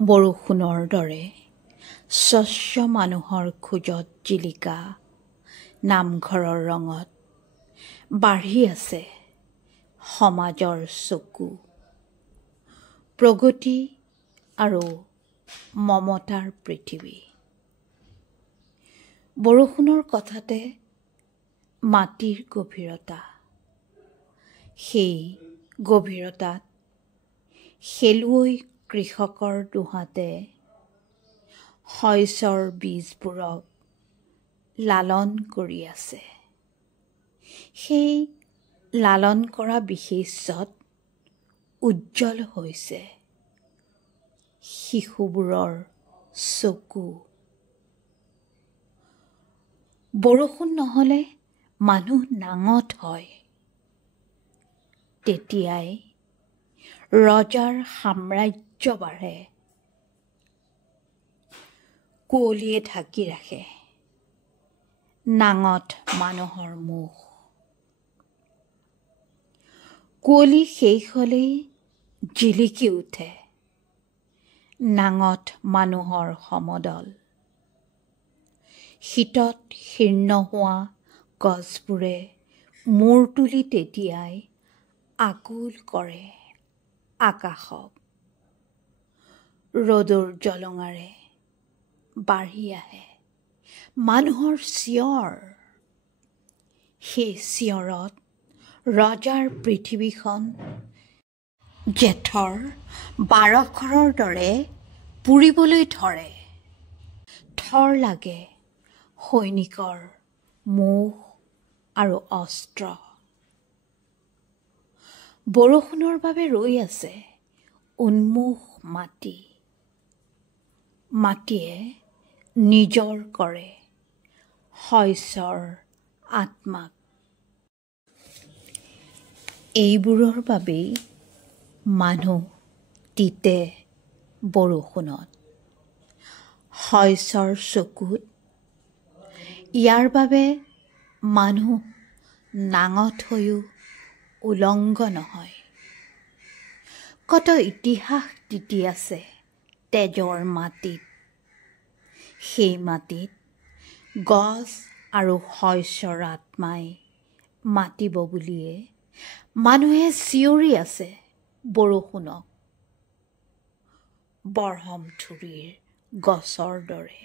বৰষুণৰ দৰে স্বচ্ছ মানুহৰ খোজত জিলিকা নামঘৰৰ ৰঙত বাঢ়ি আছে সমাজৰ চকু, প্ৰগতি আৰু মমতাৰ পৃথিৱী। বৰষুণৰ কথাতে মাটিৰ গভীৰতা, সেই গভীৰতাত খেলুৱৈ কৃষকৰ দুহাতে শস্যৰ বীজবোৰক লালন কৰি আছে। সেই লালন কৰা বিশেষ্যত উজ্জ্বল হৈছে শিশুবোৰৰ চকু। বৰষুণ নহ'লে মানুহ নাঙঠ হয়, তেতিয়াই ৰজাৰ সাম্ৰাজ্য বাঢ়ে। কুঁৱলীয়ে ঢাকি ৰাখে নাঙঠ মানুহৰ মুখ। কুঁৱলী শেষ হ'লেই জিলিকি উঠে নাঙঠ মানুহৰ সমদল। শীতত শীৰ্ণ হোৱা গছবোৰে মূৰ তুলি তেতিয়াই আকুল কৰে আকাশক। ৰ'দৰ জলঙাৰে বাঢ়ি আহে মানুহৰ চিঞৰ। সেই চিঞৰত ৰজাৰ পৃথিৱীখন জেঠৰ বাৰশৰৰ দৰে পুৰিবলৈ ধৰে। থৰ লাগে সৈনিকৰ মুখ আৰু অস্ত্ৰ। বৰষুণৰ বাবে ৰৈ আছে উন্মুখ মাটি। মাটিয়ে নিজৰ কৰে শস্যৰ আত্মাক। এইবোৰৰ বাবেই মানুহ তিতে বৰষুণত, শস্যৰ চকুত। ইয়াৰ বাবে মানুহ নাঙঠ হৈও উলংগ নহয়। কত ইতিহাস তিতি আছে তেজৰ মাটিত। সেই মাটিত গছ আৰু শস্যৰ আত্মাই মাতিব বুলিয়ে মানুহে চিঞৰি আছে বৰষুণক। বৰহমথুৰিৰ গছৰ দৰে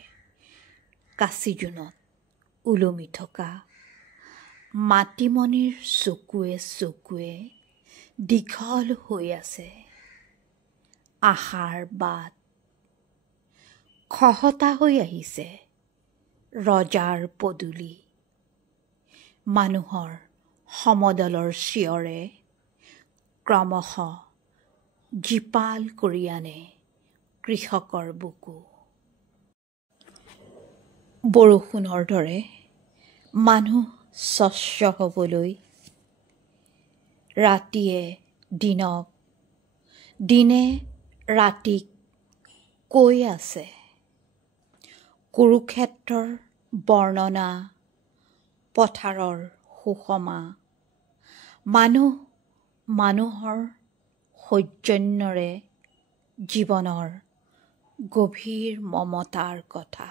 কাচি জোনত ওলমি থকা মাটিমণিৰ চকুৱে চকুৱে দীঘল হৈ আছে আশাৰ বাট। খহটা হৈ আহিছে ৰজাৰ পদূলি। মানুহৰ সমদলৰ চিঞৰে ক্ৰমশ জীপাল কৰি আনে কৃষকৰ বুকু। বৰষুণৰ দৰে মানুহ স্বচ্ছ হ'বলৈ ৰাতিয়ে দিনক, দিনে ৰাতিক কৈ আছে। কুৰুক্ষেত্ৰৰ বৰ্ণনা, পথাৰৰ সুষমা, মানুহ মানুহৰ সৌজন্যৰে জীৱনৰ গভীৰ মমতাৰ কথা।